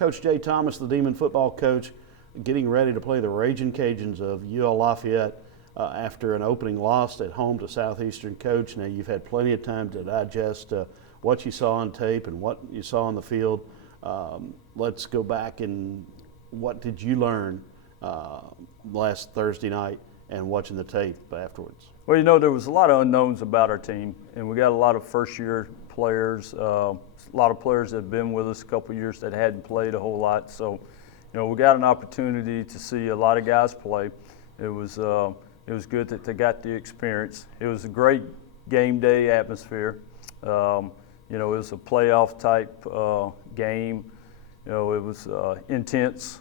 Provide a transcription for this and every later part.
Coach Jay Thomas, the Demon football coach, getting ready to play the Ragin Cajuns of UL Lafayette after an opening loss at home to Southeastern Coach. Now you've had plenty of time to digest what you saw on tape and what you saw on the field. Let's go back and what did you learn last Thursday night and watching the tape afterwards? Well, you know, there was a lot of unknowns about our team, and we got a lot of first-year players, a lot of players that have been with us a couple of years that hadn't played a whole lot. So, you know, we got an opportunity to see a lot of guys play. It was good that they got the experience. It was a great game day atmosphere. You know, it was a playoff type game. You know, it was intense.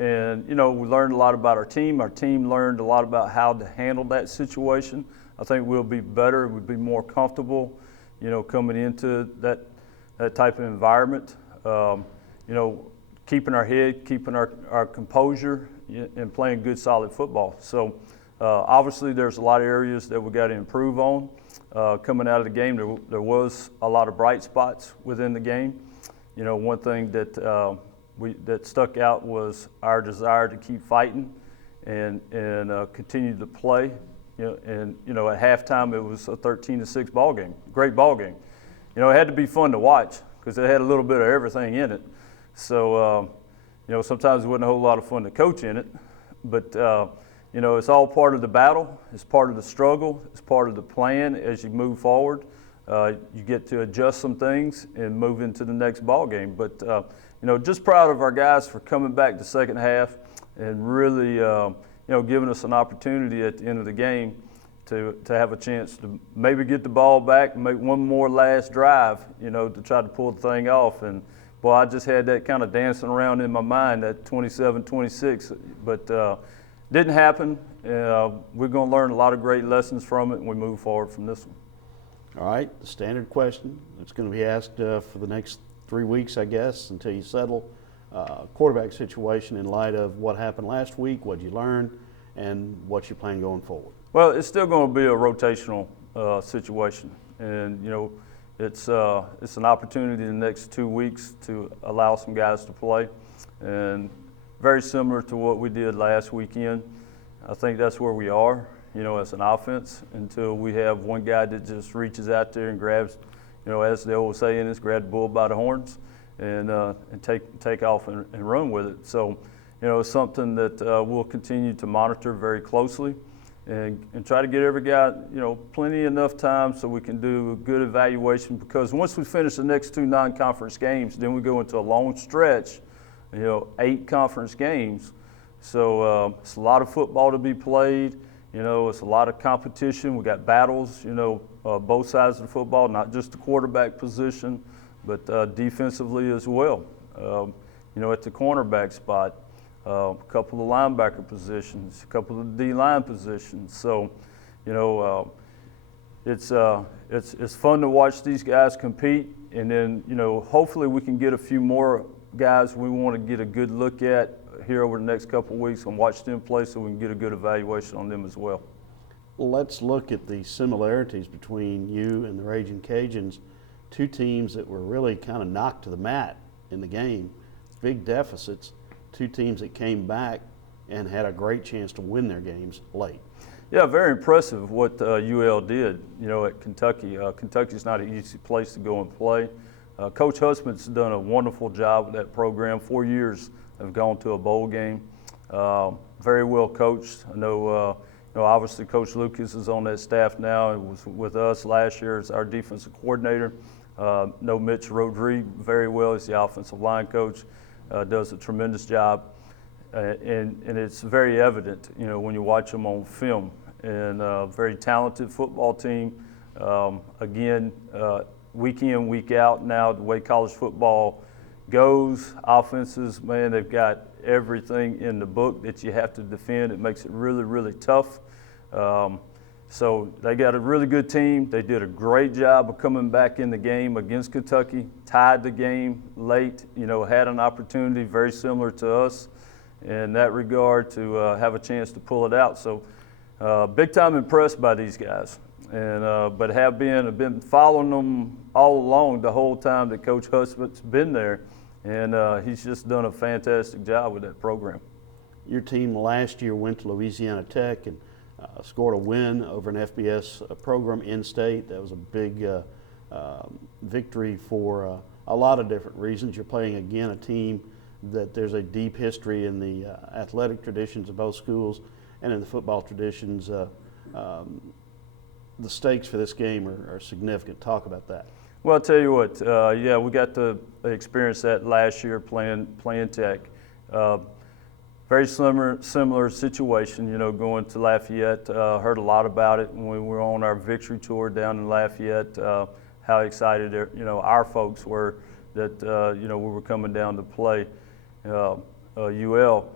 And, you know, we learned a lot about our team. Our team learned a lot about how to handle that situation. I think we'll be better. We'll be more comfortable, you know, coming into that type of environment. You know, keeping our head, keeping our composure, and playing good, solid football. So, obviously, there's a lot of areas that we got to improve on. Coming out of the game, there was a lot of bright spots within the game. You know, one thing that that stuck out was our desire to keep fighting and continue to play. You know, and you know, at halftime it was a 13-6 ball game, great ball game. You know, it had to be fun to watch because it had a little bit of everything in it. So, you know, sometimes it wasn't a whole lot of fun to coach in it, but you know, it's all part of the battle. It's part of the struggle. It's part of the plan as you move forward. You get to adjust some things and move into the next ball game. But you know, just proud of our guys for coming back the second half and really, you know, giving us an opportunity at the end of the game to have a chance to maybe get the ball back and make one more last drive, you know, to try to pull the thing off. And boy, I just had that kind of dancing around in my mind at 27-26, but didn't happen. We're going to learn a lot of great lessons from it, and we move forward from this one. All right, the standard question that's going to be asked for the next 3 weeks, I guess, until you settle. Quarterback situation in light of what happened last week, what you learned, and what you plan going forward. Well, it's still going to be a rotational situation, and you know, it's an opportunity in the next 2 weeks to allow some guys to play, and very similar to what we did last weekend. I think that's where we are, you know, as an offense, until we have one guy that just reaches out there and grabs, you know, as the old saying is, grab the bull by the horns and take off and run with it. So, you know, it's something that we'll continue to monitor very closely and try to get every guy, you know, plenty enough time so we can do a good evaluation, because once we finish the next 2 non-conference games, then we go into a long stretch, you know, 8 conference games. So it's a lot of football to be played. You know, it's a lot of competition. We got battles, you know, both sides of the football, not just the quarterback position, but defensively as well. You know, at the cornerback spot, a couple of linebacker positions, a couple of D-line positions. So, you know, it's fun to watch these guys compete, and then, you know, hopefully we can get a few more guys we want to get a good look at here over the next couple of weeks and watch them play so we can get a good evaluation on them as well. Let's look at the similarities between you and the Ragin Cajuns, 2 teams that were really kind of knocked to the mat in the game, big deficits, 2 teams that came back and had a great chance to win their games late. Yeah, very impressive what UL did, you know, at Kentucky. Kentucky's not an easy place to go and play. Coach Husband's done a wonderful job with that program. 4 years have gone to a bowl game. Very well coached. I know, you know, obviously Coach Lucas is on that staff now. He was with us last year as our defensive coordinator. Know Mitch Rodriguez very well. He's the offensive line coach. Does a tremendous job. And it's very evident, you know, when you watch them on film. And very talented football team. Again, week in, week out now, the way college football goes, offenses, man, they've got everything in the book that you have to defend. It makes it really, really tough. So they got a really good team. They did a great job of coming back in the game against Kentucky, tied the game late, you know, had an opportunity very similar to us in that regard to have a chance to pull it out. So big time impressed by these guys. And but have been following them all along the whole time that Coach Husband's been there, and he's just done a fantastic job with that program. Your team last year went to Louisiana Tech and scored a win over an FBS program in-state. That was a big victory for a lot of different reasons. You're playing, again, a team that there's a deep history in the athletic traditions of both schools and in the football traditions. The stakes for this game are significant. Talk about that. Well, I'll tell you what, yeah, we got to experience that last year playing Tech. Very similar situation, you know, going to Lafayette. Heard a lot about it when we were on our victory tour down in Lafayette, how excited, you know, our folks were that, you know, we were coming down to play UL.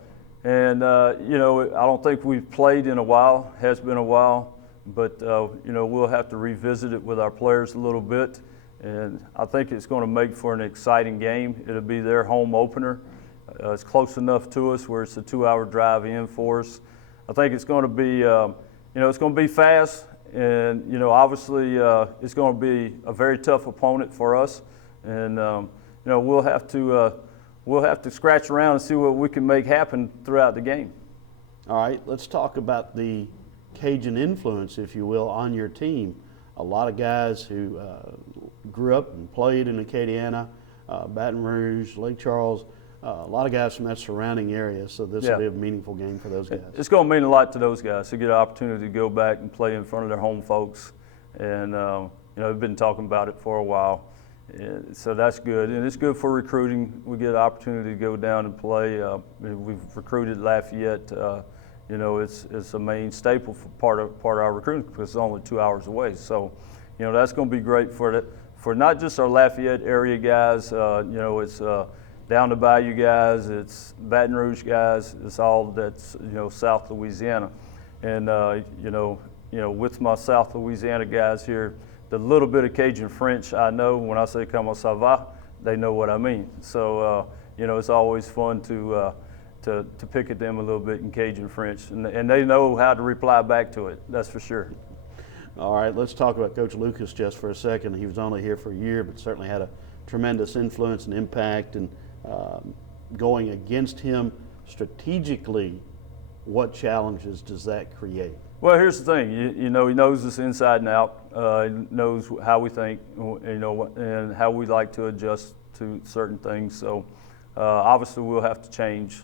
And, you know, I don't think we've played in a while, has been a while, but, you know, we'll have to revisit it with our players a little bit. And I think it's going to make for an exciting game. It'll be their home opener. It's close enough to us where it's a 2-hour drive in for us. I think it's going to be, you know, it's going to be fast, and, you know, obviously it's going to be a very tough opponent for us. And, you know, we'll have to scratch around and see what we can make happen throughout the game. All right, let's talk about the Cajun influence, if you will, on your team. A lot of guys who grew up and played in Acadiana, Baton Rouge, Lake Charles, a lot of guys from that surrounding area, so this will be a meaningful game for those guys. It's going to mean a lot to those guys to get an opportunity to go back and play in front of their home folks. And, you know, they've been talking about it for a while. And so that's good. And it's good for recruiting. We get an opportunity to go down and play. We've recruited Lafayette. You know, it's a main staple for part of our recruiting because it's only 2 hours away. So, you know, that's going to be great for not just our Lafayette area guys. You know, it's down the bayou guys, it's Baton Rouge guys, it's all that's, you know, South Louisiana. And, you know, with my South Louisiana guys here, the little bit of Cajun French I know, when I say comment ça va, they know what I mean. So, you know, it's always fun to pick at them a little bit in Cajun French, and they know how to reply back to it, that's for sure. All right, let's talk about Coach Lucas just for a second. He was only here for a year, but certainly had a tremendous influence and impact. And going against him strategically, what challenges does that create? Well, here's the thing. You know, he knows us inside and out. He knows how we think, you know, and how we like to adjust to certain things. So, obviously, we'll have to change,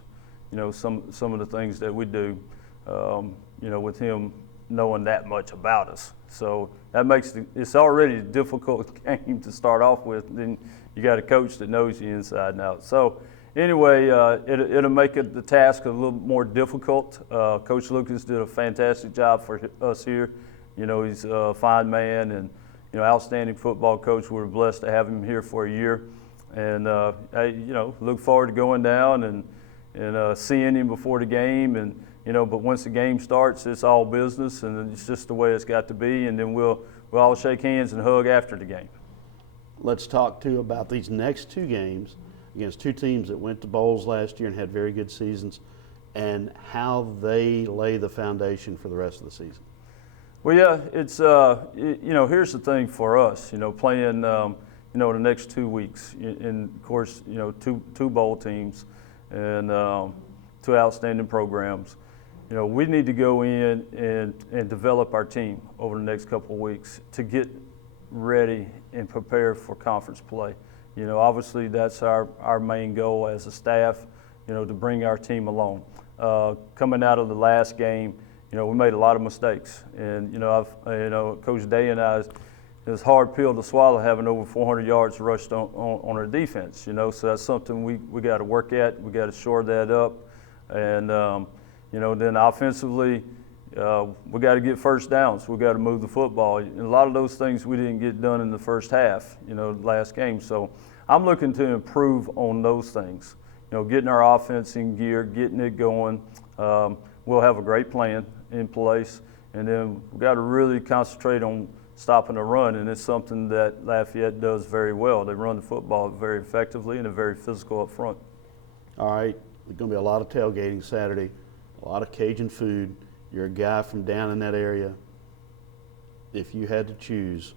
you know, some of the things that we do, you know, with him knowing that much about us. So that makes it's already a difficult game to start off with. Then you got a coach that knows you inside and out. So anyway, it'll make the task a little more difficult. Coach Lucas did a fantastic job for us here. You know, he's a fine man and, you know, outstanding football coach. We're blessed to have him here for a year. And, you know, look forward to going down and seeing him before the game. And, you know, but once the game starts, it's all business, and it's just the way it's got to be. And then we'll all shake hands and hug after the game. Let's talk, too, about these next two games against two teams that went to bowls last year and had very good seasons, and how they lay the foundation for the rest of the season. Well, yeah, it's, you know, here's the thing for us, you know, playing, you know, the next 2 weeks. And, of course, you know, two bowl teams and two outstanding programs. You know, we need to go in and develop our team over the next couple of weeks to get ready and prepare for conference play. You know, obviously that's our main goal as a staff, you know, to bring our team along. Coming out of the last game, you know, we made a lot of mistakes. And, you know, Coach Day and I, it's a hard pill to swallow having over 400 yards rushed on our defense, you know, so that's something we got to work at. We got to shore that up. And, you know, then offensively, we got to get first downs. We got to move the football. And a lot of those things we didn't get done in the first half, you know, last game. So I'm looking to improve on those things. You know, getting our offense in gear, getting it going. We'll have a great plan in place. And then we got to really concentrate on stopping the run. And it's something that Lafayette does very well. They run the football very effectively and they're very physical up front. All right. There's going to be a lot of tailgating Saturday, a lot of Cajun food. You're a guy from down in that area. If you had to choose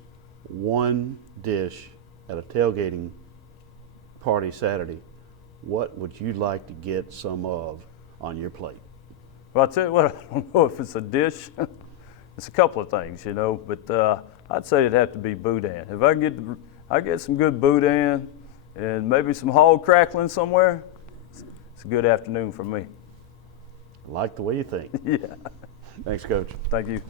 one dish at a tailgating party Saturday, what would you like to get some of on your plate? Well, I'll tell you what, I don't know if it's a dish. It's a couple of things, you know, but I'd say it'd have to be boudin. If I can get some good boudin and maybe some hog crackling somewhere, it's a good afternoon for me. I like the way you think. Yeah. Thanks, Coach. Thank you.